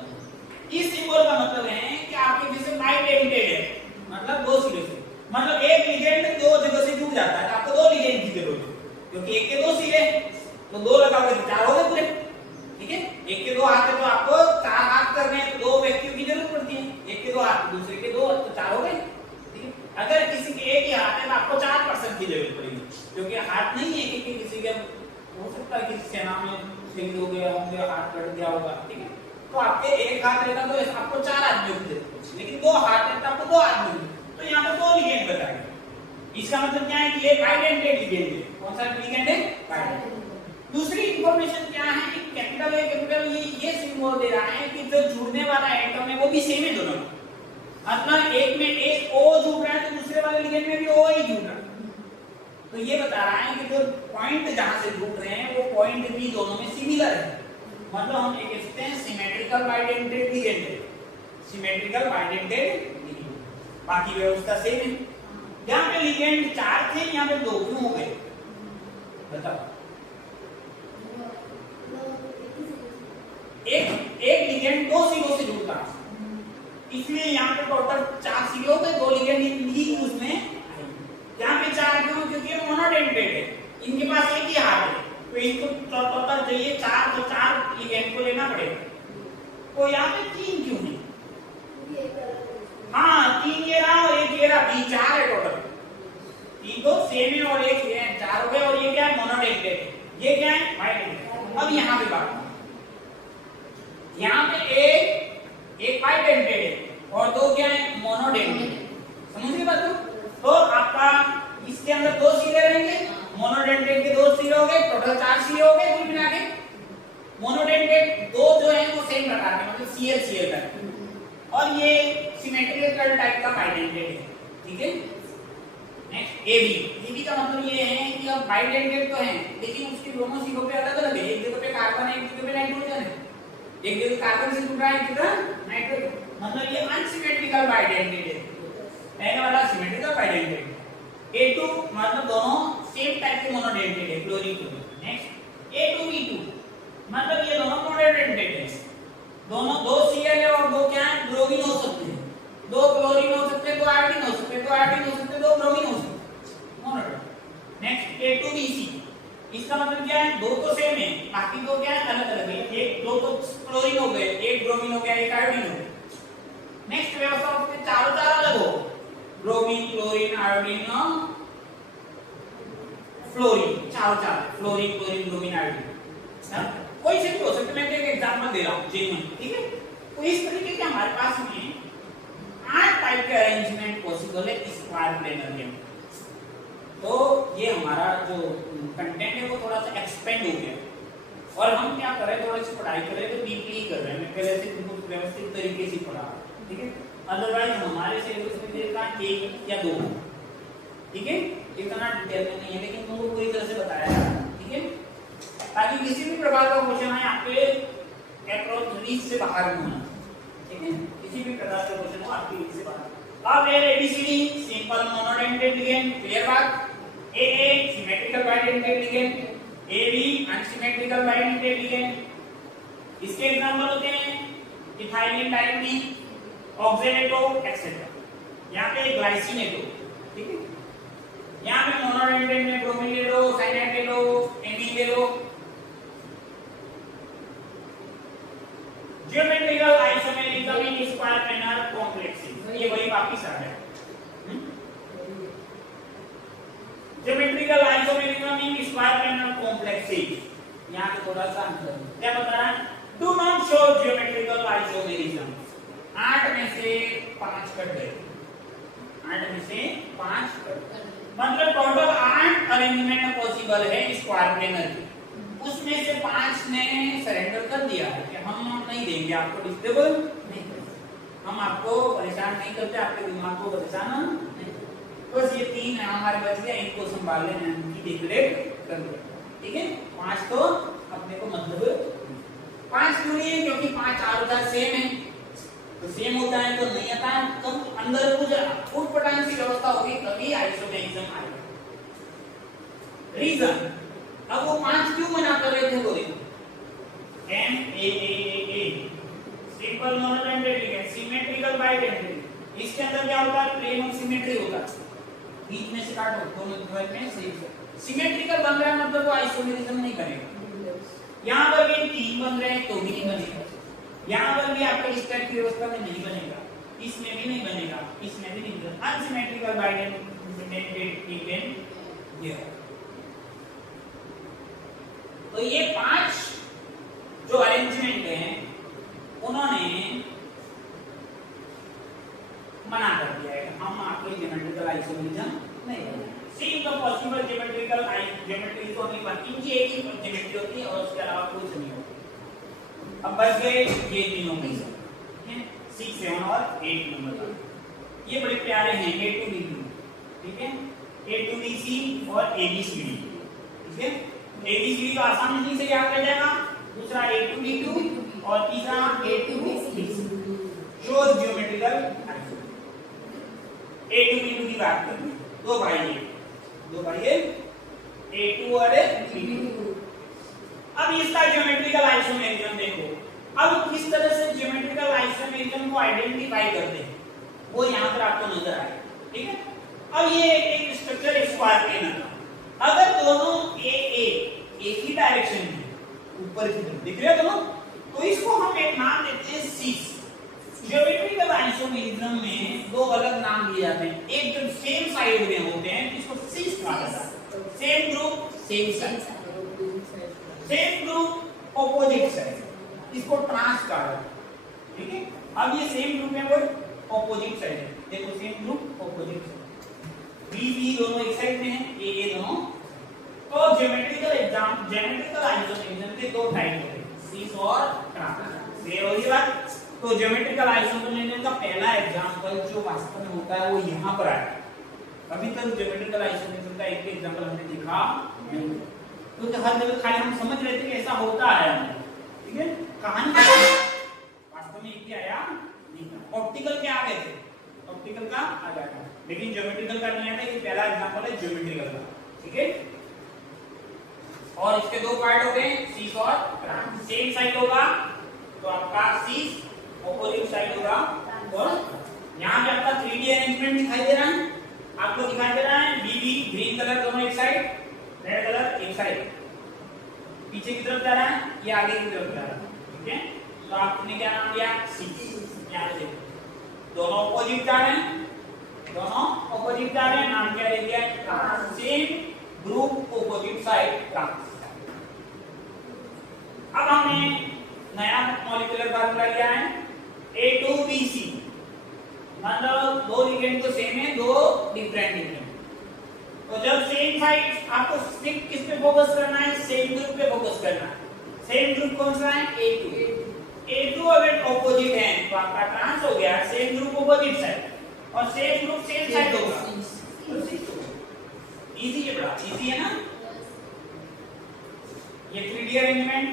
इस सिंबल का मतलब है कि आपके जैसे बाइडेंटेड है, मतलब दो सिरे से, मतलब एक लिगेंड दो जगह से जुड़ जाता है, तो आपको दो लिगेंड की जरूरत है, क्योंकि एक के दो सिरे तो दो लगाओगे तो चार हो गए पूरे, ठीक है। एक के दो हाथ है तो आपको चार हाथ करने हैं, तो दो व्यक्तियों की जरूरत पड़ती है, एक के दो हाथ दूसरे के दो तो चार हो गए, ठीक है। अगर किसी के एक ही हाथ है तो आपको 4% की जरूरत पड़ेगी, क्योंकि हाथ नहीं है कि किसी के, हो सकता है कि सेना में शहीद हो गया होंगे, हाथ कट गया होगा, ठीक है। तो आपके एक हाथ रहता तो आपको 4 आदमियों की जरूरत है, लेकिन दो हाथ रहता आपको 2 आदमी, तो यहाँ पे 2 लिगेंड बताएंगे। इसका मतलब क्या है कि ये बाइडेंटेड लिगेंड है। कौन सा लिगेंड है, बाइडेंटेड। दूसरी इंफॉर्मेशन क्या है कि कैपिटल ए कैपिटल ये सिंबल दे रहा है कि जो जुड़ने वाला एटम है वो भी सेम है दोनों, मतलब एक में एक O जुड़ रहा है तो दूसरे वाले लिगेंड में भी O ही जुड़ रहा है, तो ये बता रहा है कि जो पॉइंट जहां से जुड़ रहे हैं वो पॉइंट भी दोनों में सिमिलर है, मतलब हम ये कहते हैं सिमेट्रिकल बाइडेंटेड लिगेंड है, सिमेट्रिकल बाइडेंटेड लिगेंड, बाकी व्यवस्था सेम है, यहाँ पे लिगेंड 4 थे, यहाँ पे 2 क्यों हो गए बताओ? एक लिगेंड 2 सिरों से जुड़ता है, इसलिए यहाँ पे टोटल 4 सिरे हो गए, 2 लिगेंड ही उसमें। यहाँ पे 4 क्यों? क्योंकि मोनोडेंटेड है, इनके पास एक ही हाथ है, तो इनको टोटल चाहिए 4, तो 4 लिगेंड को लेना पड़ेगा। तो यहाँ पे 3 क्यों नहीं? हाँ 3 ये रहा और एक ये रहा, 4 है टोटल। 3 तो सेम है और एक ये 4 हो गए, और ये क्या है? मोनोडेंटेड। ये क्या है? बाइडेंटेड। अब यहाँ पे बात, यहाँ पे एक बाइडेंटेड है और 2 क्या है? मोनोडेंटेड। समझ गए बात? तो आपका इसके अंदर 2 सिरे रहेंगे, मोनोडेंटेड के 2 सिरे हो गए, टोटल 4 सिरे हो गए कुल मिला के। मोनोडेंटेड 2 जो है वो सेम प्रकार के, मतलब सीएल का, और ये सिमेट्रिकल टाइप का बाइडेंटेड है। ठीक है, नेक्स्ट एबी का मतलब ये है कि अब बाइडेंटेड तो है, लेकिन उसके दोनों सिरों पे अलग अलग है, एक जगह पे कार्बन है, एक जगह पे नाइट्रोजन है, एक जगह कार्बन से जुड़ रहा है, एक जगह नाइट्रोजन, मतलब ये अनसिमेट्रिकल बाइडेंटेड है। पहले वाला सिमेट्रिकल बाइडेंटेड, A2 मतलब दोनों सेम टाइप के मोनोडेंटेड है, क्लोरीन क्लोरीन। नेक्स्ट A2B2 मतलब ये दोनों मोनोडेंटेड है, दोनों 2 Cl है और 2 क्या है? ब्रोमीन हो सकते हैं, 2 क्लोरीन हो सकते हैं, 2 आयोडीन हो सकते हैं, 2 आयोडीन हो सकते हैं, 2 ब्रोमीन हो सकते हैं, मोनोडेंटेड। नेक्स्ट A2BC, इसका मतलब क्या है? 2 तो सेम है, बाकी 2 क्या है? अलग अलग है, एक 2 तो क्लोरीन हो गए, एक ब्रोमीन हो गया, एक आयोडीन हो गया। नेक्स्ट व्यवस्था उसके चारों अलग हो, ब्रोमीन, क्लोरीन, आयोडीन और फ्लोरीन, चारों फ्लोरीन, क्लोरीन, ब्रोमीन, आयोडीन। कोई से भी हो सकता है, मैं एक एग्जांपल दे रहा हूं जेन्युइन। ठीक है, तो इस तरीके के हमारे पास में 8 टाइप के अरेंजमेंट पॉसिबल है स्क्वायर प्लेनर के। तो ये हमारा जो कंटेंट है वो थोड़ा सा एक्सपेंड हो गया, और हम क्या कर रहे हैं, थोड़ी सी पढ़ाई कर रहे हैं तो डीपली कर रहे हैं, मैं पहले से बहुत व्यवस्थित तरीके से पढ़ा। ठीक है, अदरवाइज हमारे सिलेबस में देता 1 या 2, ठीक है, इतना डिटेल में नहीं है, लेकिन तुमको पूरी तरह से बताया है। ठीक है, ताकि किसी भी प्रकार का क्वेश्चन आए आपके अप्रोच रीच से बाहर न होना। ठीक है, किसी भी प्रकार का क्वेश्चन हो आपकी रीच से बाहर। अब ये ABCD simple monodentate ligand, clear बात। A symmetrical bidentate ligand, AB unsymmetrical bidentate ligand. इसके एग्जांपल होते हैं इथाइलिन, डाइमीन, ऑक्सीडेटो एक्सेट्रा। यहाँ पे ग्लाइसिनेटो, ठीक है, यहाँ पे मोनोडेंटेड में ब्रोमीन ले लो, साइनाइड ले लो, एमीन ले लो। Geometrical isomerism in square planar complexes, ये वही वापस आ गया। Geometrical isomerism in square planar complexes, यहाँ पे थोड़ा सा अंतर है। क्या बता रहा है? Do not show geometrical isomerism. 8 में से 5 कट गए, 8 में से 5 कट गए, मतलब टोटल 8 अरेंजमेंट पॉसिबल है स्क्वायर प्लेनर की। उसमें से 5 ने सरेंडर कर दिया है कि हम नहीं देंगे आपको, डिस्टेबल नहीं करेंगे, हम आपको परेशान नहीं करते, आपके दिमाग को परेशान नहीं, बस ये 3 हमारे बच गए, इनको संभाल लेना, इनकी देखरेख कर दो। ठीक है, 5 तो अपने को मतलब 5 क्यों नहीं है? क्योंकि 5 चारों का सेम है, तो सेम होता है तो नहीं आता है, तब अंदर कुछ उटपटांग सी व्यवस्था होगी तभी आइसोमेरिज्म आएगा। रीजन, अब वो 5 क्यों मना कर रहे थे वो देखो। M A simple monodentate ligand, symmetrical bidentate. इसके अंदर क्या होता है? प्लेन ऑफ सिमेट्री होता है, बीच में से काटो, दोनों तरफ में सही से सिमेट्रिकल बन रहा है, मतलब वो आइसोमेरिज्म नहीं बनेगा। यहाँ पर भी 3 बन रहे हैं तो भी नहीं बनेगा, यहाँ पर भी आपके इस टाइप की व्यवस्था में नहीं बनेगा, इसमें भी नहीं बनेगा, इसमें भी नहीं बनेगा। अनसिमेट्रिकल बाइडेंटेड लिगेंड ये। तो ये 5 जो अरेंजमेंट हैं उन्होंने मना कर दिया है, हम आपको ज्योमेट्रिकल आइसोमेरिज्म नहीं करेंगे। See the possible geometrical geometry तो नहीं बनती, इनकी एक ही ज्योमेट्री होती है और उसके अलावा कुछ नहीं होता। अब बच गए ये तीनों में से, ठीक है, 6, 7 और 8 नंबर। ये बड़े प्यारे हैं, A2B2, ठीक है, A2BC और ABCD। ठीक है, ABCD तो आसानी से याद कर जाएगा, दूसरा A2B2 और तीसरा A2BC। शो ज्योमेट्रिकल A2B2 की बात करें, दो भाई ये A2 और B2। अब इसका ज्योमेट्रिकल आइसोमेरिज्म देखो। अब किस तरह से ज्योमेट्रिकल आइसोमेरिज्म को आइडेंटिफाई करते हैं वो यहाँ पर आपको नजर आएगा, ठीक है। अब ये एक स्ट्रक्चर स्क्वायर प्लेन था, अगर दोनों एक ही डायरेक्शन में ऊपर की तरफ दिख रहे हो दोनों, तो इसको हम एक नाम देते हैं सीस। ज्योमेट्रिकल आइसोमेरिज्म में दो अलग नाम दिए जाते हैं, एक जब सेम साइड में होते हैं इसको सीस कहा जाता है, same group same side, same group opposite side, इसको ट्रांस कहा जाता है, ठीक है। अब ये सेम ग्रुप में वो ऑपोजिट साइड है, देखो same group opposite side, B दोनों एक साइड में है, ए दोनों। तो ज्योमेट्रिकल आइसोमेरिज्म के दो टाइप होते हैं, सीस और ट्रांस। क्लियर हो गई बात। तो ज्योमेट्रिकल आइसोमेरिज्म का पहला एग्जांपल जो वास्तव में होता है वो यहाँ पर आया। अभी तक ज्योमेट्रिकल आइसोमेरिज्म का एक एग्जांपल हमने देखा नहीं, क्योंकि हर जगह खाली हम समझ रहे थे कि ऐसा होता है, ठीक है। कहानी वास्तव में एक ही आया नहीं था। ऑप्टिकल के आ गए थे, ऑप्टिकल का आ जाएगा, लेकिन ज्योमेट्रिकल का नहीं आता। ये पहला एग्जांपल है ज्योमेट्रिकल का, ठीक है। और इसके दो पार्ट हो गए, सीस और ट्रांस। सेम साइड होगा तो आपका सीस, ऑपोजिट साइड होगा। और यहाँ पे आपका 3D अरेंजमेंट दिखाई दे रहा है, आपको दिखाई दे रहा है बीबी ग्रीन कलर दोनों एक साइड, रेड कलर एक साइड, पीछे की तरफ जा रहा है, ये आगे की तरफ जा रहा है, ठीक है। तो आपने क्या नाम दिया, सीस। यहाँ पे दोनों ऑपोजिट जा रहे हैं, दोनों ऑपोजिट जा रहे हैं, नाम क्या दे दिया, same group opposite side trans. अब हमने नया मॉलिक्यूलर फार्मूला लिया है A2BC, मतलब दो लिगेंड तो सेम है, दो डिफरेंट लिगेंड। तो जब सेम साइड, आपको सिर्फ किस पे फोकस करना है, सेम ग्रुप पे फोकस करना है। सेम ग्रुप कौन सा है, A2 अगर ऑपोजिट है तो आपका ट्रांस हो गया, सेम ग्रुप ऑपोजिट साइड, और सेम ग्रुप सेम साइड होगा तो सीस होगा। इजी है, बड़ा इजी है ना। ये 3D अरेंजमेंट।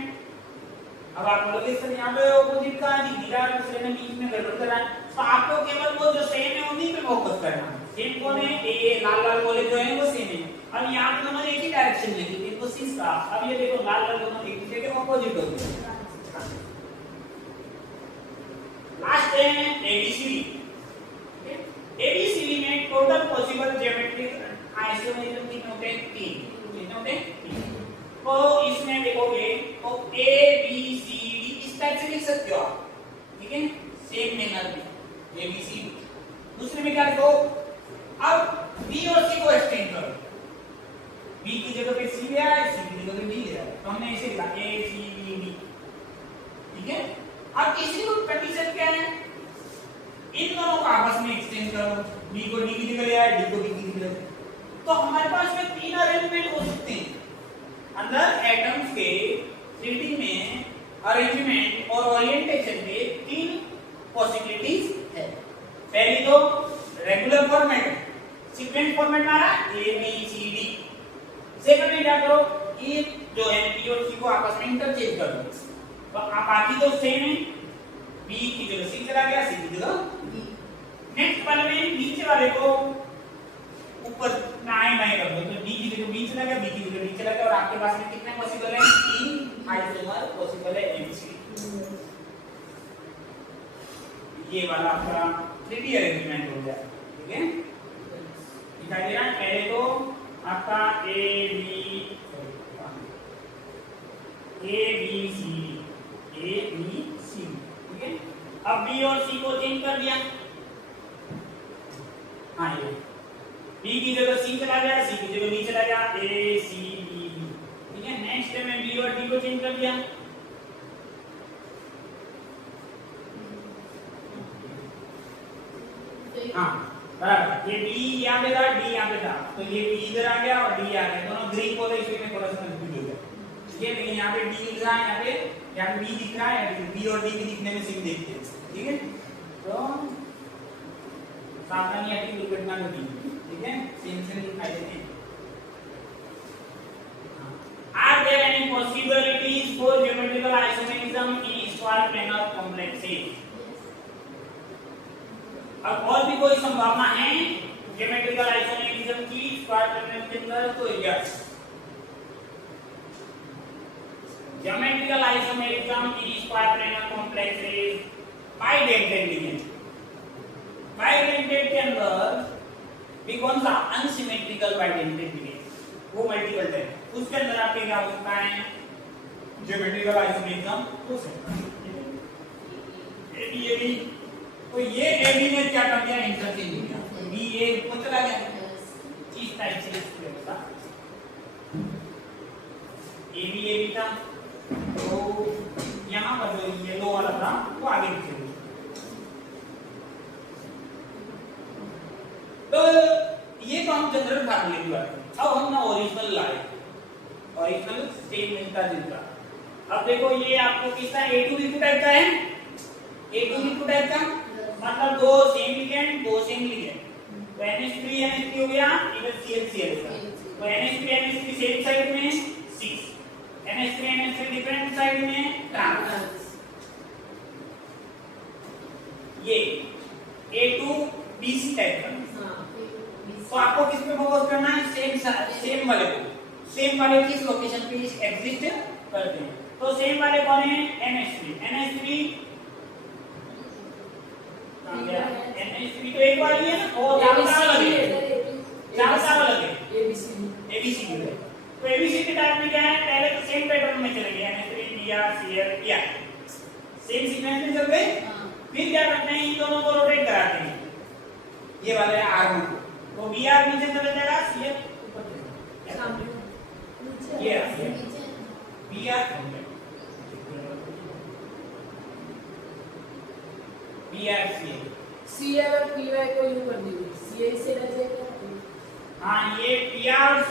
अब आप बोलोगे सर यहाँ पे ऑपोजिट का दिखा, दूसरे ने बीच में गड़बड़ करा, तो आपको केवल वो जो सेम है उन्हीं पे फोकस करना है। सेम कौन है, ये लाल लाल वाले जो है वो सेम है। अब यहाँ पे दोनों एक ही डायरेक्शन में है, इनको सीस का। अब ये देखो लाल लाल दोनों एक दूसरे के ऑपोजिट हो गए। लास्ट है ABCD। ABCD में टोटल पॉसिबल ज्योमेट्रिक आइसोमेरिज्म कितने होते हैं, 3। कितने होते हैं, तो इसमें देखोगे तो ABCD इस टाइप से लिख सकते हो आप, ठीक है, सेम मैनर में ABCD। दूसरे में क्या लिखो, अब B और C को एक्सटेंड करो, B की जगह पे C गया है, C की जगह पे B गया है, तो हमने ऐसे लिखा ACBD, ठीक है। अब तीसरी कंडीशन क्या है, इन दोनों को आपस में एक्सटेंड करो, B को D की जगह ले आए, D को B की जगह, तो हमारे पास में 3 अरेंजमेंट हो सकते हैं। अंदर एटम्स के 3D में अरेंजमेंट और ओरिएंटेशन के 3 पॉसिबिलिटीज है। पहली तो रेगुलर फॉर्मेट, सीक्वेंस फॉर्मेट में आ रहा है ABCD। सेकंड में क्या करो, ये जो है B और C को आपस में इंटरचेंज कर दो, तो आप बाकी तो सेम है, B की जगह C चला गया, C की जगह B। नेक्स्ट वाले में नीचे वाले को ऊपर नाए बाएं कर दो, तो D की जगह B चला गया, B की जगह D चला गया, और आपके पास में कितने पॉसिबल है, 3 आइसोमर पॉसिबल है ABCD। ये वाला आपका 3D अरेंजमेंट हो गया, ठीक है। दिखाई दे रहा है, पहले तो आपका ABC, ठीक है। अब B और C को चेंज कर दिया, हाँ ये B की जगह C चला गया, C की जगह B चला गया, ACBD, ठीक है। नेक्स्ट में B और D को चेंज कर दिया, हाँ बराबर, ये B यहाँ पे था, D यहाँ पे था, तो ये B इधर आ गया और D आ गया, दोनों ग्रीन को, इसलिए मैं थोड़ा सा कंफ्यूज हो गया, ठीक है। लेकिन यहाँ पे D दिख रहा है, यहाँ पे B दिख रहा है, B और D भी दिखने में सेम दिखते हैं, ठीक है। तो सावधानी है कि दुर्घटना घटी, ठीक है, सेम सेम दिखाई देते हैं। Are there any possibilities for geometrical isomerism in square planar complexes? अब और भी कोई संभावना है ज्योमेट्रिकल आइसोमेरिज्म आइसोमेरिज्म की स्क्वायर पैटर्न के अंदर, तो yes geometrical isomerism in square planar complexes bidentate reason. Bidentate के अंदर भी कौन सा अनसिमेट्रिकल बाइडेंटेड रीजन, वो मल्टीपल टाइप, उसके अंदर आपके क्या हो सकता है ज्योमेट्रिकल आइसोमेरिज्म हो सकता है। एबी तो ये एबी ने क्या कर दिया, इंटरचेंज हो गया, बी ए ऊपर चला गया, इस टाइप से डिस्प्ले होता एबी एबी था, तो यहाँ पर जो येलो वाला था वो आगे पीछे हो। तो ये तो हम जनरल फार्मूले की बात करें। अब हम ना ओरिजिनल लाए, ओरिजिनल सेम मिलता जुलता। अब देखो ये आपको किसका A2B2 टाइप का है, A2B2 टाइप का मतलब दो सेम लिगेंड, दो सेम लिगेंड, तो NH3 NH3 हो गया, इधर CH3 का, तो NH3 NH3 सेम साइड में 6, NH3 NH3 डिफरेंट साइड में ट्रांस। ये A2BC टाइप का, तो आपको किस पे फोकस करना है, सेम वाले को, सेम वाले किस लोकेशन पे एग्जिस्ट करते हैं, तो सेम वाले कौन है NH3 NH3 तो एक बार ही है ना, और ज्यादा लगे ABC तो ABC के टाइप में क्या है, पहले तो सेम पैटर्न में चलेंगे NH3 BR CL क्या सेम सीक्वेंस में चल गए, फिर क्या करते हैं इन दोनों को रोटेट कराते हैं, ये वाले R1 को, तो BR नीचे चला जाएगा, CL ऊपर चलेगा, ये BR CL और PY को यू कर दीजिए, CA से रह जाएगा। हाँ ये PR और C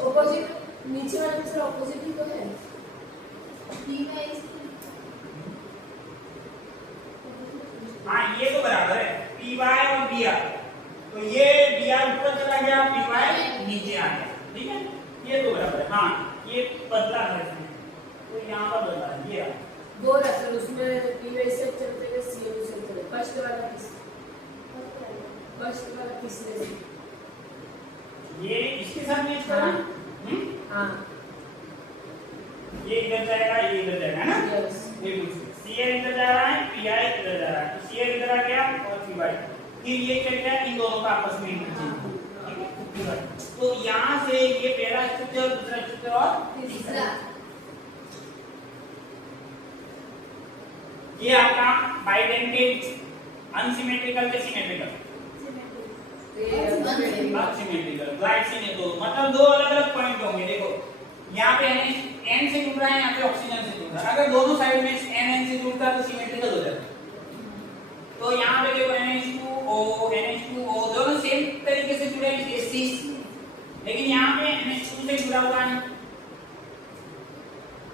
ऑपोजिट नीचे वाले से ऑपोजिट ही तो है। हाँ ये तो बराबर है PY और BR, तो ये BR ऊपर चला गया, PY नीचे आ गया, ठीक है ये तो बराबर है। हाँ ये बदला है इसमें, तो यहाँ पर बदला है ये दो रखकर उसमें PY से चलते हैं, CA से चलते, फर्स्ट वाला किसने ये इसके साथ मैच करना, हाँ ये इधर जाएगा, ये इधर जाएगा ना, बिल्कुल CL इधर जा रहा है, PI इधर जा रहा है, तो CL इधर आ गया और PY, फिर ये क्या गया इन दोनों का आपस में इंटरचेंज, ठीक है। तो यहाँ से ये पहला स्ट्रक्चर, दूसरा स्ट्रक्चर और तीसरा, ये आपका बाइडेंटेड अनसिमेट्रिकल के सिमेट्रिकल, अनसिमेट्रिकल ग्लाइड से दो, मतलब दो अलग अलग पॉइंट होंगे। देखो यहाँ पे N से जुड़ रहा है, यहाँ पे ऑक्सीजन से जुड़ रहा है, अगर दोनों साइड में N से जुड़ता है तो सिमेट्रिकल हो जाता है। तो यहाँ पे देखो NH2O दोनों सेम तरीके से जुड़े हैं, लेकिन यहाँ पे NH2 से जुड़ा हुआ है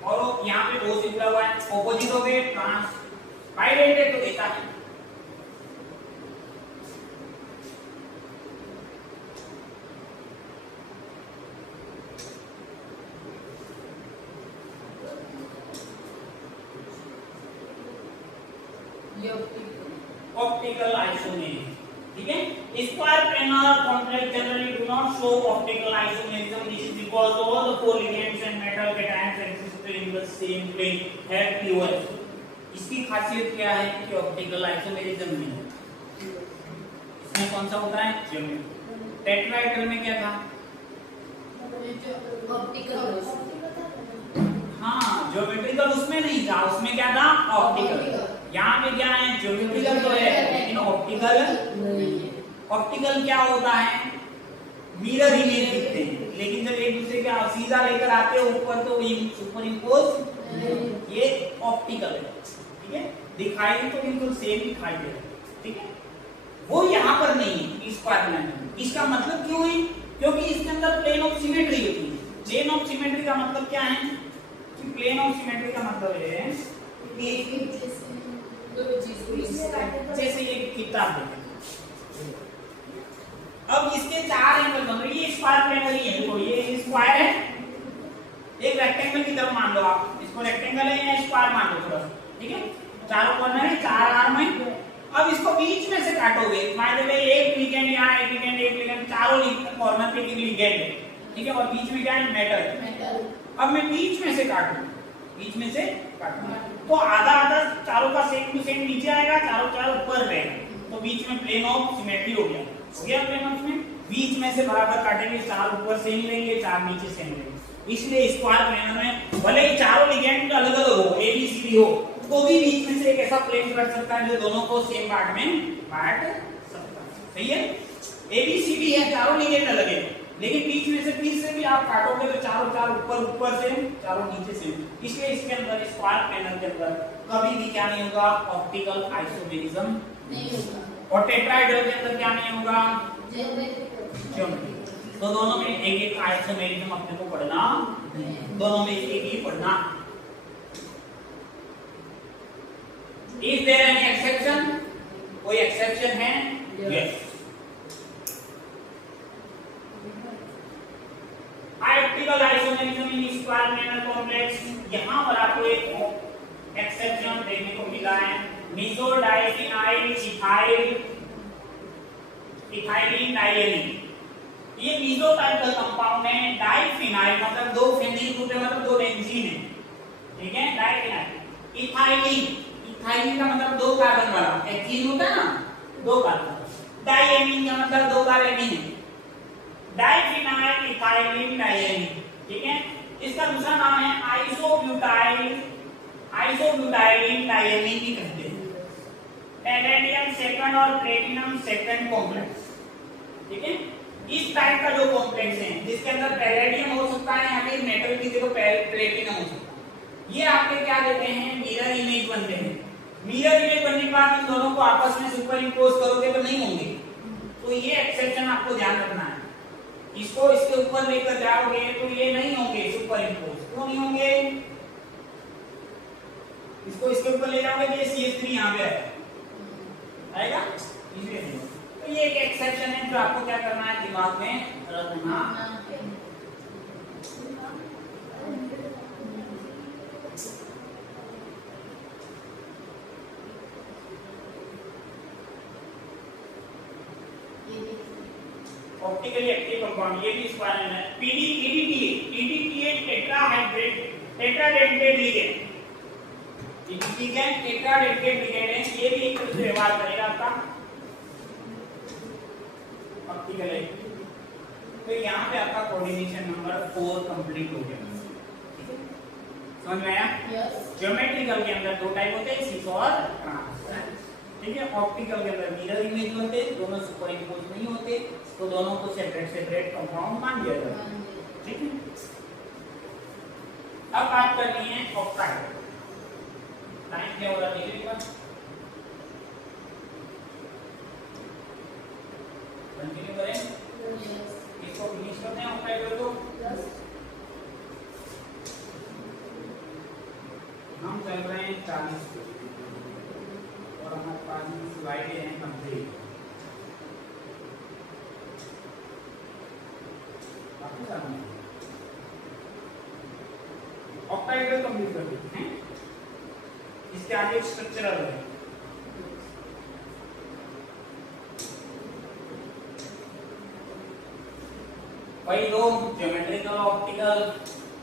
और यहाँ पे O से जुड़ा हुआ है, ऑपोजिट हो गए, ट्रांस बाइडेंटेड तो देता है। ऑप्टिकल आइसोमेरिज्म, ठीक है। Square planar complex generally do not show optical isomerism, this is because all the four elements and metal cations exist in the same plane have POS। इसकी खासियत क्या है कि ऑप्टिकल आइसोमेरिज्म में इसमें कौन सा होता है, ज्योमेट्री। टेट्राहेड्रल में क्या था, ऑप्टिकल, हाँ ज्योमेट्रिकल उसमें नहीं था, उसमें क्या था ऑप्टिकल। यहाँ पे क्या है, ज्योमेट्रिकल तो है लेकिन ऑप्टिकल नहीं है। ऑप्टिकल क्या होता है, मिरर इमेज दिखते हैं, लेकिन जब एक दूसरे के सीधा लेकर आते हैं ऊपर तो सुपर इम्पोज, ये ऑप्टिकल है, ठीक है। दिखाई तो बिल्कुल सेम दिखाई दे रहा है, ठीक है, वो यहाँ पर नहीं है इस पार्ट में। इसका मतलब क्यों है, क्योंकि इसके अंदर प्लेन ऑफ सिमेट्री होती है। प्लेन ऑफ सिमेट्री का मतलब क्या है, कि प्लेन ऑफ सिमेट्री का मतलब है कि जैसे ये किताब है, अब इसके चार एंगल बन रहे, ये स्क्वायर प्लेनर ही है, देखो ये स्क्वायर है, एक रेक्टेंगल की तरह मान लो आप इसको, रेक्टेंगल है या स्क्वायर मान लो थोड़ा, ठीक है। चारों कॉर्नर है, चार आर्म है, अब इसको बीच में से काटोगे, मान लो एक लिगेंड यहाँ, एक लिगेंड, चारों कॉर्नर पे लिगेंड है, ठीक है, और बीच में क्या है, मेटल। अब मैं बीच में से काटूं, बीच में से काटूं तो आधा आधा चारों का सेम टू सेम नीचे आएगा, चारों ऊपर रहेगा, तो बीच में प्लेन ऑफ सिमेट्री हो गया प्लेन ऑफ में। बीच में से बराबर काटेंगे, चार ऊपर सेम लेंगे, चार नीचे सेम लेंगे। इसलिए स्क्वायर प्लेन में भले ही चारों लिगेंड अलग अलग हो, ABCD हो, तो भी बीच में से एक ऐसा प्लेन कट सकता है जो दोनों को सेम पार्ट में बांट सकता है। सही है, ABCD है, चारों लिगेंड अलग है, लेकिन बीच में से फिर से भी आप काटोगे तो चारों ऊपर सेम, चारों नीचे सेम। इसलिए इसके अंदर स्क्वायर प्लेनर के अंदर कभी भी क्या नहीं होगा, ऑप्टिकल आइसोमेरिज्म नहीं होगा। और टेट्राहेड्रल के अंदर क्या नहीं होगा, ज्योमेट्री। तो दोनों में एक एक आइसोमेरिज्म अपने को पढ़ना, दोनों में एक एक ही पढ़ना। इज देयर एनी एक्सेप्शन, कोई एक्सेप्शन है? Yes. Optical isomerism in square planar complex, यहां पर आपको एक एक्सेप्शन देखने को मिला है, मीसोडाइफिनाइल इथाइलिन डाइएनिन। ये मीसो टाइप का कंपाउंड है, डाइफिनाइल मतलब दो फेनिल ग्रुप है, मतलब दो बेंजीन है, ठीक है, डाइफिनाइल। इथाइलिन का मतलब दो कार्बन वाला, एथीन होता है ना, दो कार्बन। डाइएनिन का मतलब दो कार्बन है, डाइफिनाइल इथाइलिन डाइएनिन, ठीक है। इसका दूसरा नाम है आइसोब्यूटाइलिन डाइएनिन भी कहते हैं। पैलेडियम सेकंड और प्लेटिनम सेकंड कॉम्प्लेक्स, ठीक है। इस टाइप का जो कॉम्प्लेक्स है जिसके अंदर पैलेडियम हो सकता है, यहाँ पे मेटल की जगह प्लेटिनम हो सकता है, ये आपके क्या देते हैं, मिरर इमेज बनते हैं। मिरर इमेज बनने के बाद इन दोनों को आपस में सुपर इंपोज करोगे तो नहीं होंगे, तो ये एक्सेप्शन आपको ध्यान रखना है। इसको इसके ऊपर लेकर जाओगे तो ये नहीं होंगे सुपर इंपोज, क्यों नहीं होंगे, इसको इसके ऊपर ले जाओगे तो ये CH3 यहाँ पे आएगा, इसलिए नहीं। तो ये एक एक्सेप्शन है जो आपको क्या करना है, दिमाग में रखना है। ऑप्टिकली एक्टिव कंपाउंड, ये भी स्क्वायर है। PDTA टेट्राडेंटेड लिगेंड, ठीक है, टेट्राडेंटेड लिगेंड है, ये भी एक तरह से व्यवहार करेगा आपका ऑप्टिकल है। तो यहाँ पे आपका कोऑर्डिनेशन नंबर 4 कंप्लीट हो गया, समझ में आया? ज्योमेट्रिकल के अंदर दो टाइप होते हैं, सिस और ट्रांस, ठीक है। ऑप्टिकल के अंदर मिरर इमेज होते हैं, दोनों सुपर इंपोज नहीं होते, तो दोनों को सेपरेट कंपाउंड मान लिया जाता है, ठीक है। अब बात करनी है ऑक्टाहेड्रल। टाइम क्या हो रहा है देखिए एक बार, कंटिन्यू करें, इसको फिनिश करते हैं ऑक्टाहेड्रल को। हम चल रहे हैं 40 पे और हमारे पास स्लाइडें हैं कंप्लीट। ऑक्टाहेड्रल कंप्लीट कर देते हैं, इसके आगे एक स्ट्रक्चरल है, भाई दो ज्योमेट्रिकल ऑप्टिकल,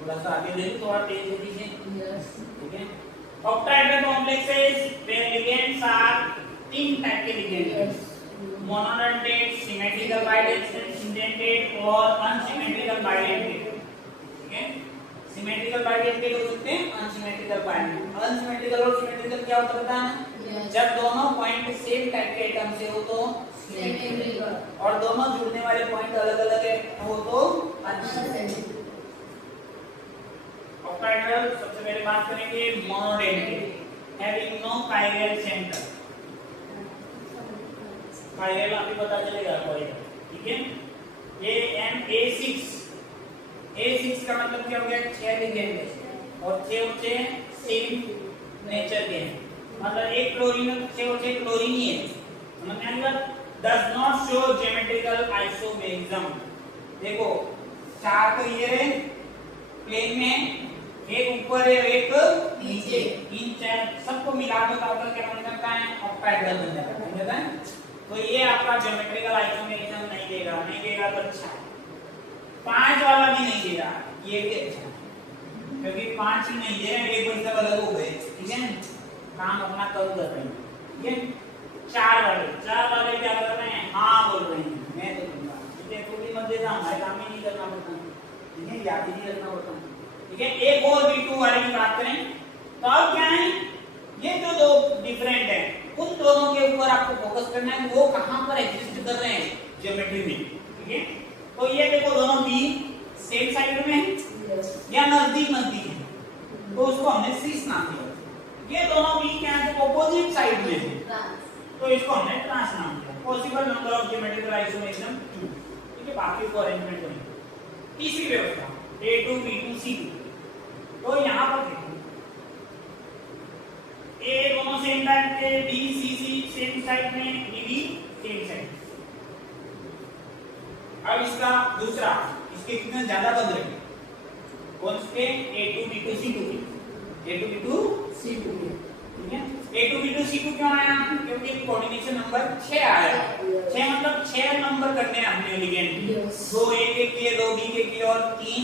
थोड़ा सा आगे देखिए, थोड़ा तेज देखिए, ठीक है। Octahedral complexes where ligands are तीन टाइप के लिगेंड हैं, मोनोडेंटेड, सिमेट्रिकल बाइडेंटेड और अनसिमेट्रिकल बाइडेंटेड, ठीक है। सिमेट्रिकल बाइडेंटेड हो सकते हैं, अनसिमेट्रिकल बाइडेंटेड। अनसिमेट्रिकल और सिमेट्रिकल क्या होता है, जब दोनों पॉइंट सेम टाइप के एटम से हो तो सिमेट्रिकल, और दोनों जुड़ने वाले पॉइंट अलग अलग हो तो अनसिमेट्रिकल। ऑक्टाहेड्रल सबसे पहले बात करेंगे monodentate, having no chiral centre, chiral आपको पता चलेगा कोई, ठीक है। ये A6 का मतलब क्या हो गया, 6 लिगेंड है और 6 सेम नेचर के हैं, मतलब एक क्लोरीन 6 क्लोरीन ही है, समझ में आई बात। Does not show geometrical isomerism, देखो चार तो ये है प्लेन में, एक ऊपर है एक नीचे, इन चार सबको मिला दो तो क्या बन जाता है, ऑक्टाहेड्रल बन जाता है। तो ये आपका ज्योमेट्रिकल आइसोमेरिज्म नहीं देगा तो अच्छा, 5 वाला भी नहीं दे रहा, ये भी अच्छा है, क्योंकि 5 ही नहीं दे रहे, एक मतलब अलग हो गए, ठीक है, काम अपना कम कर रहे हैं, ठीक है। 4 वाले क्या कर रहे हैं, हाँ बोल रहे हैं, मैं तो दूंगा, ठीक है, कोई मत देता, हमारे काम ही नहीं करना पड़ता, ठीक है, याद ही नहीं रखना पड़ता, ठीक है। एक और B2 वाले की बात करें तो अब क्या है, ये जो दो डिफरेंट है उन दोनों के ऊपर आपको फोकस करना है, वो कहां पर एग्जिस्ट कर रहे हैं ज्योमेट्री में, ठीक है। तो ये देखो दोनों B सेम साइड में है या नजदीक है, तो उसको हमने सीस नाम दिया। ये दोनों B क्या है, ऑपोजिट साइड में है, तो इसको हमने ट्रांस नाम दिया। Possible number of geometrical isomerism 2, ठीक है, बाकी को अरेंजमेंट करेंगे। तीसरी व्यवस्था A2 B2 C2, तो यहां पर देखो A दोनों सेम टाइप के, B C सेम साइड में, B सेम साइड। अब इसका दूसरा, इसके कितने ज्यादा बंद रहे, कौन से, A2 B2 C2 के, A2 B2 C2 के, ठीक है। A2 B2 C2 क्यों आया, क्योंकि कोऑर्डिनेशन नंबर 6 आया, 6 मतलब 6 नंबर करने हैं हमने लिगेंड, 2 A के किए, 2 B के किए और 3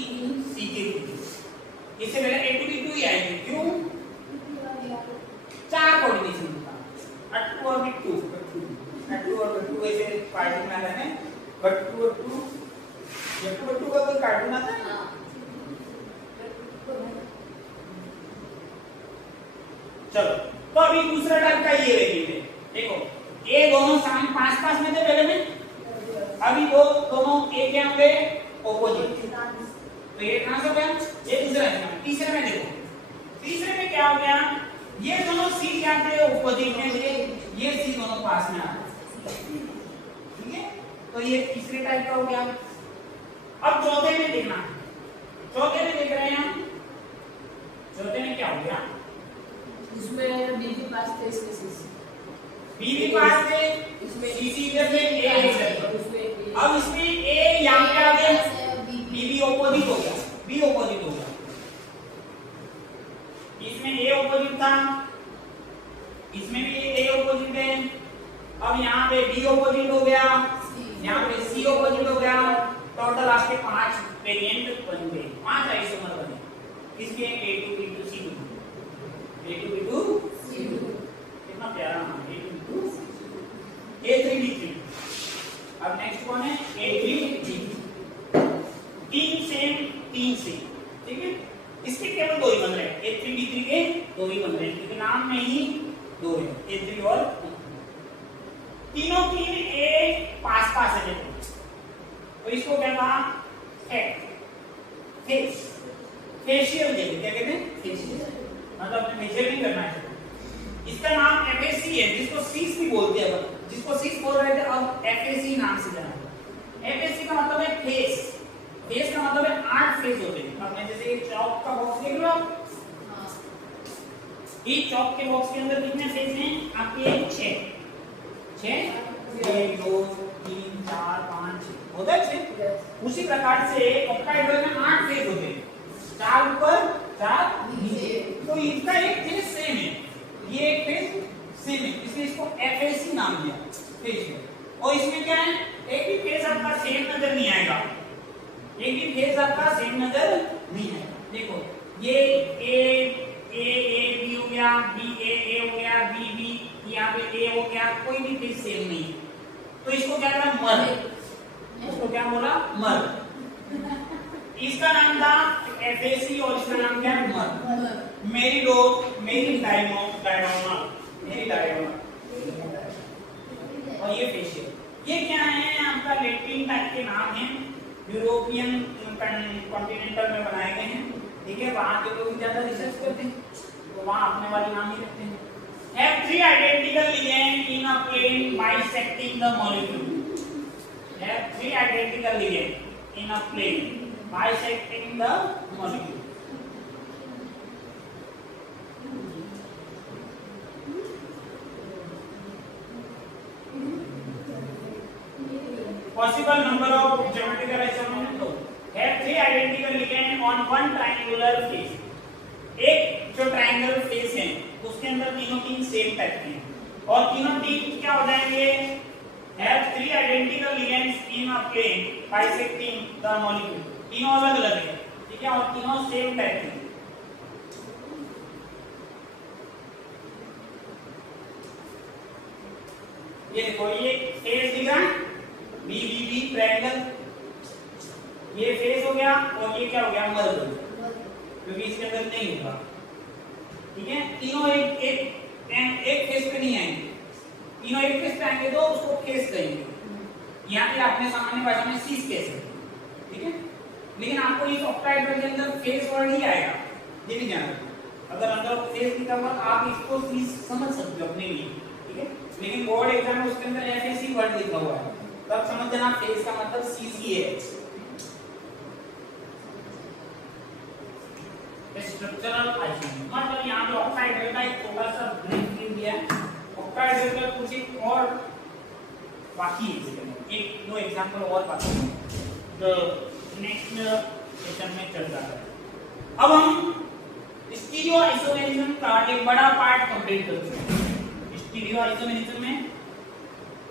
C के किए। इससे पहले A2 B2 ही आएगी, क्यों, 4 कोऑर्डिनेशन होता, अट्टू और बिट्टू, अट्टू और बिट्टू ऐसे पार्टी में रहने, बट्टू और टू, जट्टू बट्टू का कोई कार्टून आता है ना। चलो, तो अभी दूसरा टाइप का ये देखेंगे, देखो A दोनों सामने पास में थे पहले में, अभी वो दोनों A क्या होंगे, ऑपोजिट, तो ये ट्रांस हो गया, ये दूसरा है। तीसरे में देखो, तीसरे में क्या हो गया, ये दोनों C क्या थे, ऑपोजिट में थे, ये C दोनों पास में आ गए, ठीक है, तो ये तीसरे टाइप का हो गया। अब चौथे में देखना, चौथे में देख रहे हैं हम, चौथे में क्या हो गया, इसमें B भी पास थे, इसमें C B भी पास थे, इसमें C इधर थे, A इधर थे। अब इसमें A यहाँ पे आ गया, B भी ऑपोजिट हो गया, B ऑपोजिट हो गया, इसमें A ऑपोजिट था, इसमें भी A ऑपोजिट है। अब यहाँ पे B ऑपोजिट हो गया, यहाँ पे C ऑपोजिट हो गया, टोटल आपके 5 वेरिएंट बन गए, 5 आइसोमर बने, किसके, A2 B2 C2, A2 B2 C2, कितना प्यारा नाम है, A2 B2 A3 B3। अब नेक्स्ट कौन है, A3 B3, 3 सेम, ठीक है, इसके केवल 2 ही बन रहे हैं, A3 B3 के 2 ही बन रहे हैं, क्योंकि नाम में ही 2 है, A3 और तीनों की A पास है, देखो, तो इसको क्या कहा, फेस, फेशियल देखिए, क्या कहते हैं, फेशियल, मतलब अपने मेजर नहीं करना है। इसका नाम FAC है, जिसको सीस भी बोलते हैं, जिसको सीस बोल रहे थे, अब FAC नाम से जाना। FAC का मतलब है फेस, फेस का मतलब है 8 फेस होते हैं। अब मैं जैसे ये चौक का बॉक्स देख लो, ये चौक के बॉक्स के अंदर कितने फेस हैं आपके, 6, 1 2 3 4 5 होता है 6। उसी प्रकार से ऑक्टाहेड्रल में 8 फेस होते हैं, 4 ऊपर 4 नीचे, तो इनका एक फेस सेम है, ये एक फेस सेम है, इसलिए इसको FAC नाम दिया, फेस। और इसमें क्या है, एक भी फेस आपका सेम नजर नहीं आएगा, एक भी फेस आपका सेम नजर नहीं आएगा। देखो ये A B हो गया, B A हो गया, B B यहाँ पे A हो गया, कोई भी फेस सेम नहीं है, तो इसको क्या कहा, मर, इसको क्या बोला, मर। इसका नाम था FAC और इसका नाम क्या है, मर। मेरी डायमोमा, और ये फेशियल, ये क्या है आपका लैटिन टाइप के नाम है, यूरोपियन कॉन्टिनेंटल में बनाए गए हैं, ठीक है, वहां के लोग ज्यादा रिसर्च करते हैं, तो वहां अपने वाली नाम ही रखते हैं। Have 3 identical ligands in a plane bisecting the molecule. Have 3 identical ligands in a plane bisecting the molecule. Possible number of geometrical isomorphism have 3 identical ligands on one triangular face. एक जो ट्रायंगल फेस है तीन same type के हैं और तीनों तीन क्या हो जाएंगे, have three identical ligands in a plane bisecting the molecule, तीनों अलग अलग है, ठीक है, और तीनों सेम टाइप के हैं। ये देखो ये फेस दिख रहा है, बी बी बी ट्रायंगल, ये फेस हो गया और ये क्या हो गया, मर्ज, क्योंकि इसके अंदर नहीं होगा, ठीक है। तीनों एक फेस पे नहीं आएंगे, तीनों एक फेस पे आएंगे तो उसको फेस कहेंगे, यहाँ पे आपने सामान्य भाषा में सीस केस है, ठीक है। लेकिन आपको इस ऑक्टाहेड्रल के अंदर फेस वर्ड ही आएगा, ये भी ध्यान रखना, अगर अंदर फेस लिखा हुआ आप इसको सीस समझ सकते हो अपने लिए, ठीक है। लेकिन बोर्ड एग्जाम में उसके अंदर एफएसी वर्ड लिखा हुआ है, तब समझ जाना फेस का मतलब सीसी है। स्ट्रक्चरल आइसोमेरिज्म मतलब यहाँ पे ऑक्टाहेड्रल का एक थोड़ा सा ब्रीफ व्यू दिया है, ऑक्टाहेड्रल का कुछ एक और बाकी है, एक दो एग्जांपल और बाकी है तो नेक्स्ट सेशन में चर्चा करें। अब हम स्टीरियो आइसोमेरिज्म का एक बड़ा पार्ट कंप्लीट कर चुके हैं। स्टीरियो आइसोमेरिज्म में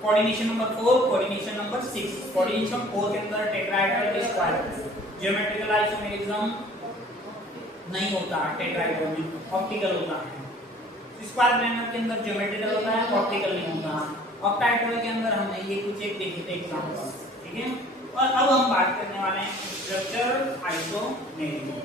coordination number 4, coordination number 6, coordination 4 के अंदर टेट्राहेड्रल के स्क्वायर, ज्योमेट्रिकल आइसोमेरिज्म नहीं होता टेट्राहेड्रल में, ऑप्टिकल होता है। स्क्वायर प्लेनर के अंदर ज्योमेट्रिकल होता है, ऑप्टिकल नहीं होता। ऑक्टाहेड्रल के अंदर हमने ये कुछ एक देखे थे एग्जांपल, ठीक है। और अब हम बात करने वाले हैं स्ट्रक्चरल आइसोमेरिज्म।